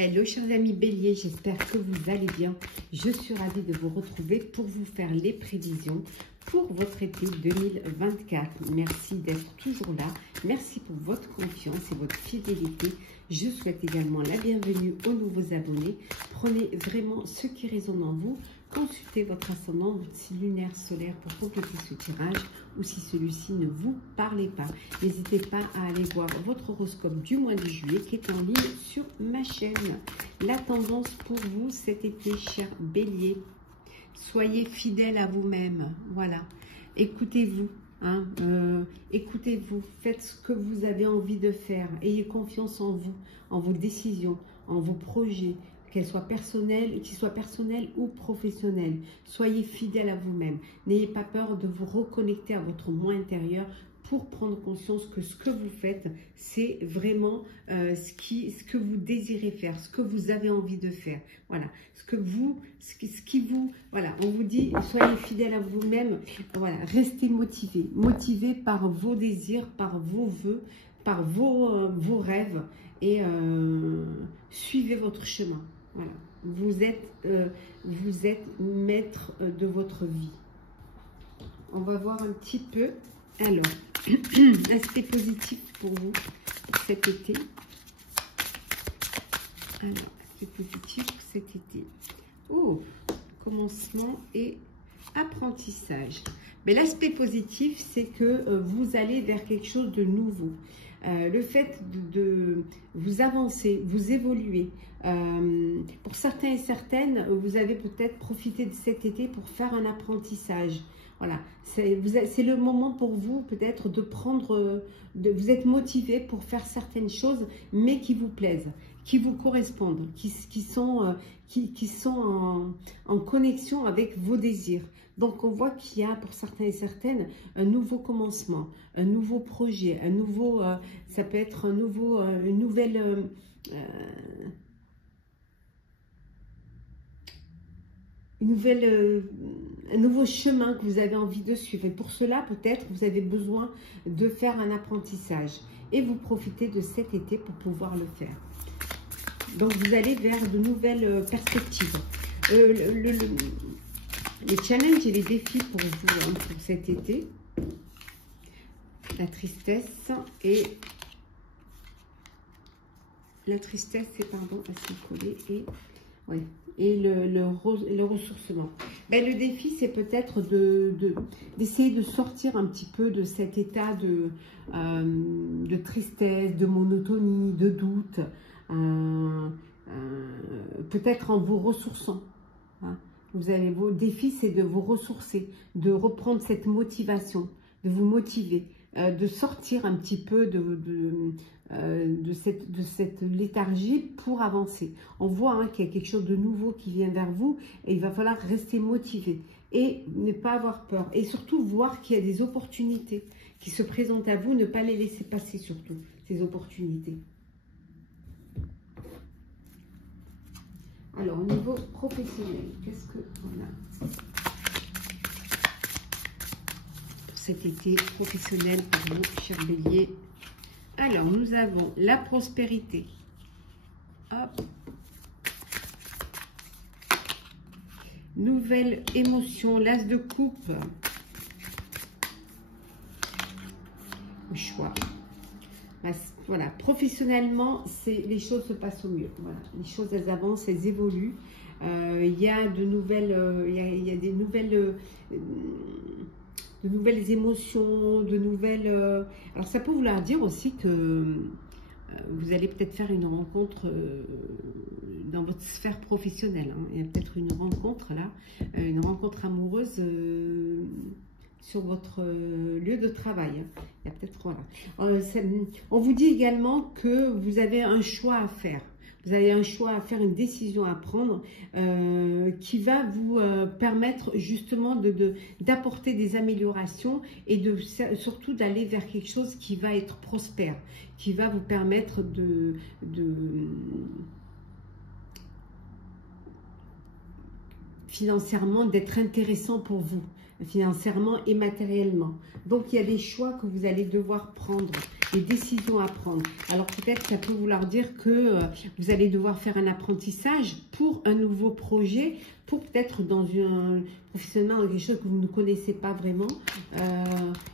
Hello chers amis Bélier, j'espère que vous allez bien. Je suis ravie de vous retrouver pour vous faire les prévisions pour votre été 2024. Merci d'être toujours là. Merci pour votre confiance et votre fidélité. Je souhaite également la bienvenue aux nouveaux abonnés. Prenez vraiment ce qui résonne en vous. Consultez votre ascendant, votre signe lunaire solaire pour compléter ce tirage ou si celui-ci ne vous parlait pas. N'hésitez pas à aller voir votre horoscope du mois de juillet qui est en ligne sur ma chaîne. La tendance pour vous cet été, cher Bélier, soyez fidèle à vous-même. Voilà, écoutez-vous. Écoutez-vous, faites ce que vous avez envie de faire. Ayez confiance en vous, en vos décisions, en vos projets. Qu'ils soient personnels ou professionnels. Soyez fidèle à vous-même. N'ayez pas peur de vous reconnecter à votre moi intérieur pour prendre conscience que ce que vous faites, c'est vraiment ce que vous désirez faire, ce que vous avez envie de faire. Voilà, voilà, on vous dit, soyez fidèle à vous-même. Voilà, restez motivé par vos désirs, par vos vœux, par vos rêves et suivez votre chemin. Voilà. Vous êtes maître de votre vie. On va voir un petit peu. Alors, l'aspect positif pour vous cet été. Alors, l'aspect positif cet été. Oh, commencement et apprentissage. Mais l'aspect positif, c'est que vous allez vers quelque chose de nouveau. Le fait de vous avancer, vous évoluer. Pour certains et certaines, vous avez peut-être profité de cet été pour faire un apprentissage. Voilà, c'est le moment pour vous peut-être de prendre, vous êtes motivé pour faire certaines choses, mais qui vous plaisent, qui vous correspondent, qui sont en connexion avec vos désirs. Donc, on voit qu'il y a pour certains et certaines un nouveau commencement, un nouveau projet, un nouveau, ça peut être un nouveau, un nouveau chemin que vous avez envie de suivre. Et pour cela, peut-être, vous avez besoin de faire un apprentissage. Et vous profitez de cet été pour pouvoir le faire. Donc, vous allez vers de nouvelles perspectives. Les challenges et les défis pour vous pour cet été. La tristesse et... La tristesse, c'est, pardon, à se coller et... Oui, et le ressourcement. Ben, le défi, c'est peut-être d'essayer de sortir un petit peu de cet état de tristesse, de monotonie, de doute, peut-être en vous ressourçant. Hein. Vos défis, c'est de vous ressourcer, de reprendre cette motivation, de vous motiver, de sortir un petit peu de cette léthargie pour avancer. On voit qu'il y a quelque chose de nouveau qui vient vers vous et il va falloir rester motivé et ne pas avoir peur. Et surtout voir qu'il y a des opportunités qui se présentent à vous, ne pas les laisser passer surtout, ces opportunités. Alors, au niveau professionnel, qu'est-ce qu'on a pour cet été professionnel pour vous, chers Bélier? Alors, nous avons la prospérité. Hop. Nouvelle émotion, l'as de coupe. Le choix. Voilà, professionnellement, les choses se passent au mieux. Voilà, les choses, elles avancent, elles évoluent. Il y a de nouvelles, il y a des nouvelles... de nouvelles émotions, de nouvelles... Alors, ça peut vouloir dire aussi que vous allez peut-être faire une rencontre dans votre sphère professionnelle. Hein. Il y a peut-être une rencontre, là, une rencontre amoureuse sur votre lieu de travail. Hein. Il y a peut-être... Voilà. On vous dit également que vous avez un choix à faire. Vous avez un choix à faire, une décision à prendre qui va vous permettre justement d'apporter des améliorations et surtout d'aller vers quelque chose qui va être prospère, qui va vous permettre financièrement d'être intéressant pour vous, financièrement et matériellement. Donc, il y a des choix que vous allez devoir prendre. des décisions à prendre. Alors peut-être ça peut vouloir dire que vous allez devoir faire un apprentissage pour un nouveau projet, pour peut-être dans un professionnellement dans quelque chose que vous ne connaissez pas vraiment.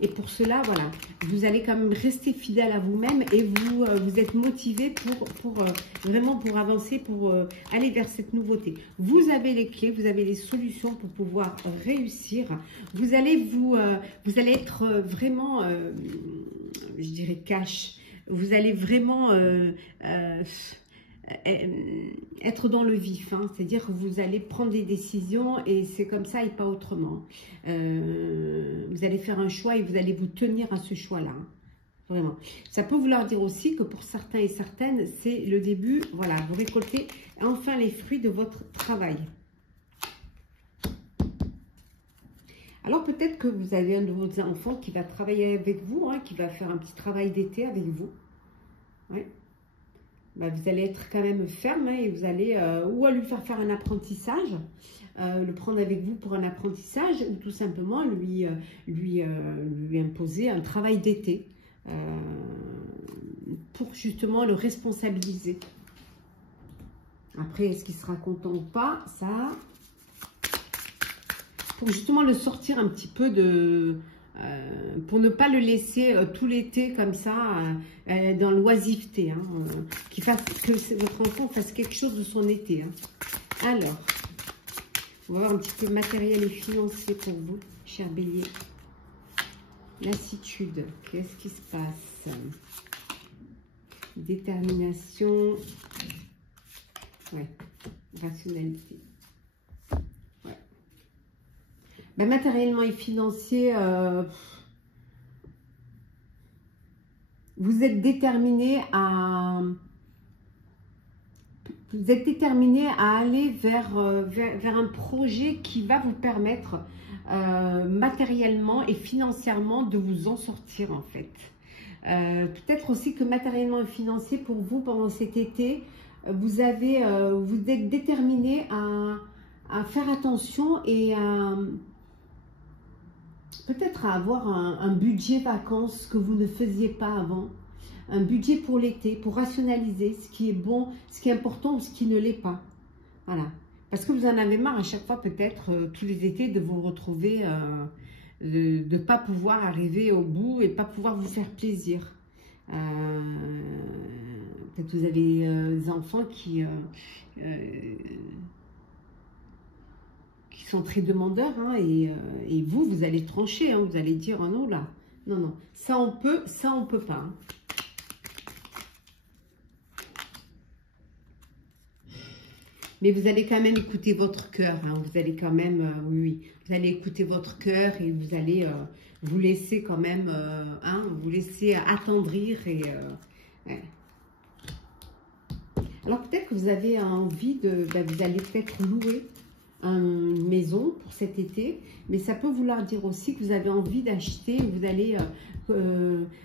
Et pour cela, voilà, vous allez quand même rester fidèle à vous-même et vous êtes motivé vraiment pour avancer, pour aller vers cette nouveauté. Vous avez les clés, vous avez les solutions pour pouvoir réussir. Vous allez être vraiment, je dirais cash. Vous allez vraiment être dans le vif, hein. C'est-à-dire que vous allez prendre des décisions et c'est comme ça et pas autrement. Vous allez faire un choix et vous allez vous tenir à ce choix-là, hein. Vraiment. Ça peut vouloir dire aussi que pour certains et certaines, c'est le début, voilà, vous récoltez enfin les fruits de votre travail. Alors peut-être que vous avez un de vos enfants qui va travailler avec vous, hein, qui va faire un petit travail d'été avec vous. Ouais. Bah, vous allez être quand même ferme, hein, et vous allez ou à lui faire un apprentissage, le prendre avec vous pour un apprentissage, ou tout simplement lui imposer un travail d'été pour justement le responsabiliser. Après, est-ce qu'il sera content ou pas, ça, pour justement le sortir un petit peu de... pour ne pas le laisser tout l'été comme ça, dans l'oisiveté, hein, que votre enfant fasse quelque chose de son été, hein. Alors, on va voir un petit peu matériel et financier pour vous, cher bélier. Lassitude, qu'est-ce qui se passe? Détermination, ouais, rationalité. Ouais. Ben, matériellement et financier, vous êtes déterminé à aller vers un projet qui va vous permettre matériellement et financièrement de vous en sortir, en fait. Peut-être aussi que matériellement et financier pour vous pendant cet été, vous êtes déterminé à faire attention et peut-être à avoir un budget vacances que vous ne faisiez pas avant. Un budget pour l'été, pour rationaliser ce qui est bon, ce qui est important ou ce qui ne l'est pas. Voilà. Parce que vous en avez marre à chaque fois, peut-être, tous les étés, de vous retrouver, de ne pas pouvoir arriver au bout et pas pouvoir vous faire plaisir. Peut-être vous avez des enfants qui sont très demandeurs, hein, et vous allez trancher, hein, vous allez dire, oh non, là, non, ça on peut pas, hein. Mais vous allez quand même écouter votre cœur, hein. Vous allez quand même, oui, vous allez écouter votre cœur et vous allez vous laisser quand même, hein, vous laisser attendrir et... ouais. Alors peut-être que vous avez envie vous allez peut-être louer une maison pour cet été, mais ça peut vouloir dire aussi que vous avez envie d'acheter, vous allez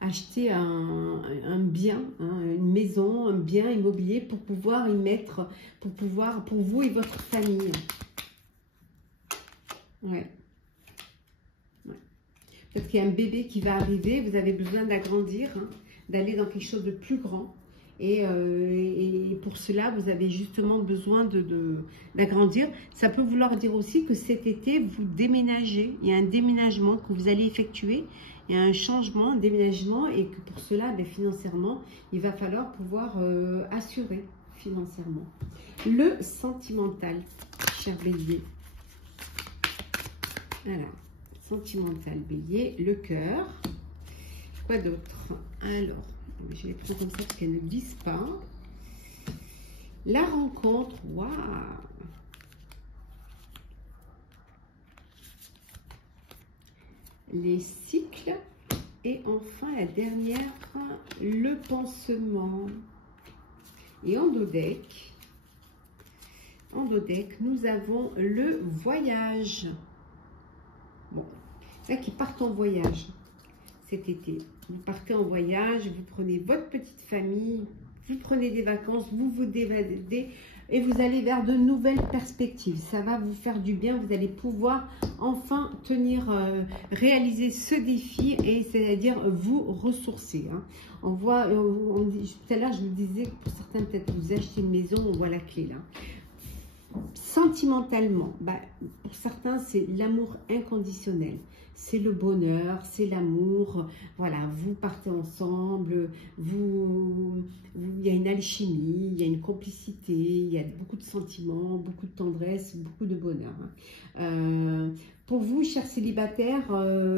acheter un bien, hein, une maison, un bien immobilier pour pouvoir y mettre, pour vous et votre famille. Ouais. Peut-être qu'il y a un bébé qui va arriver, vous avez besoin d'agrandir, hein, d'aller dans quelque chose de plus grand. Et pour cela, vous avez justement besoin d'agrandir. Ça peut vouloir dire aussi que cet été, vous déménagez. Il y a un déménagement que vous allez effectuer. Il y a un changement, un déménagement. Et que pour cela, financièrement, il va falloir pouvoir assurer financièrement. Le sentimental, cher bélier. Voilà, sentimental, bélier, le cœur. Quoi d'autre? Alors... je les prends comme ça parce qu'elles ne glissent pas. La rencontre, waouh! Les cycles. Et enfin, la dernière, le pansement. Et en dos deck, nous avons le voyage. Bon, c'est ça qui partent en voyage cet été. Vous partez en voyage, vous prenez votre petite famille, vous prenez des vacances, vous vous dévadez et vous allez vers de nouvelles perspectives. Ça va vous faire du bien, vous allez pouvoir enfin réaliser ce défi, et c'est-à-dire vous ressourcer. Hein. On voit, tout à l'heure je vous disais que pour certains peut-être vous achetez une maison, on voit la clé là. Sentimentalement, pour certains c'est l'amour inconditionnel, c'est le bonheur, c'est l'amour, voilà, vous partez ensemble, il y a une alchimie, il y a une complicité, il y a beaucoup de sentiments, beaucoup de tendresse, beaucoup de bonheur. Hein. Pour vous, chers célibataires,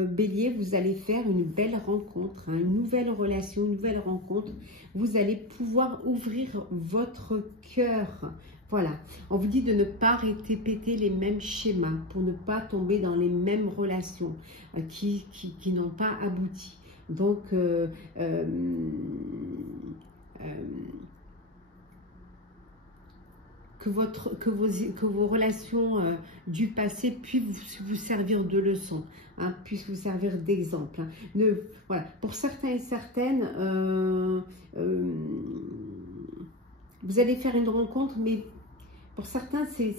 Bélier, vous allez faire une belle rencontre, hein, une nouvelle relation, une nouvelle rencontre, vous allez pouvoir ouvrir votre cœur. Voilà, on vous dit de ne pas répéter les mêmes schémas pour ne pas tomber dans les mêmes relations qui n'ont pas abouti. Donc, que vos relations du passé puissent vous servir de leçon, hein, puissent vous servir d'exemple. Hein. Voilà. Pour certains et certaines, vous allez faire une rencontre, mais pour certains, c'est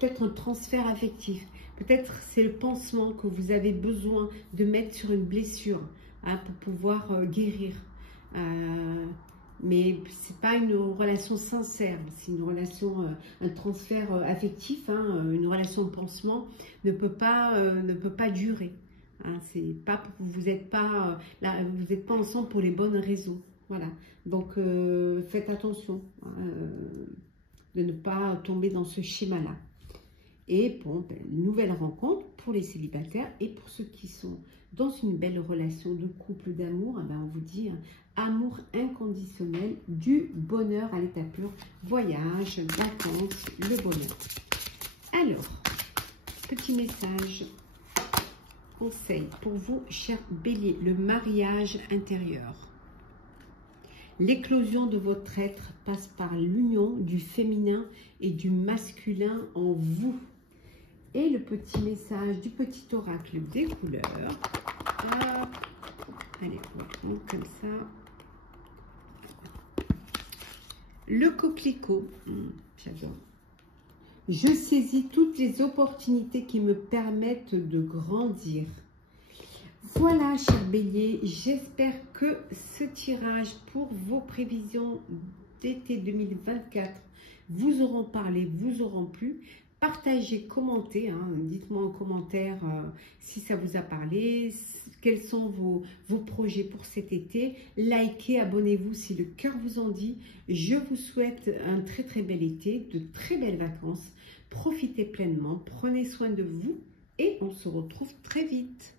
peut-être un transfert affectif. Peut-être c'est le pansement que vous avez besoin de mettre sur une blessure, hein, pour pouvoir guérir. Mais ce n'est pas une relation sincère, c'est une relation, un transfert affectif, hein, une relation de pansement ne peut pas durer. Hein, c'est pas, vous n'êtes pas ensemble pour les bonnes raisons. Voilà. Donc faites attention. Hein, de ne pas tomber dans ce schéma-là. Et bon, nouvelle rencontre pour les célibataires et pour ceux qui sont dans une belle relation de couple, d'amour, on vous dit hein, amour inconditionnel, du bonheur à l'état pur, voyage, vacances, le bonheur. Alors, petit message, conseil pour vous, chers béliers, le mariage intérieur. L'éclosion de votre être passe par l'union du féminin et du masculin en vous. Et le petit message du petit oracle des couleurs. Hop. Allez, on va prendre comme ça. Le coquelicot. J'adore. Je saisis toutes les opportunités qui me permettent de grandir. Voilà, chers béliers, j'espère que ce tirage pour vos prévisions d'été 2024 vous auront parlé, vous auront plu. Partagez, commentez, hein, dites-moi en commentaire si ça vous a parlé, quels sont vos projets pour cet été. Likez, abonnez-vous si le cœur vous en dit. Je vous souhaite un très très bel été, de très belles vacances. Profitez pleinement, prenez soin de vous et on se retrouve très vite.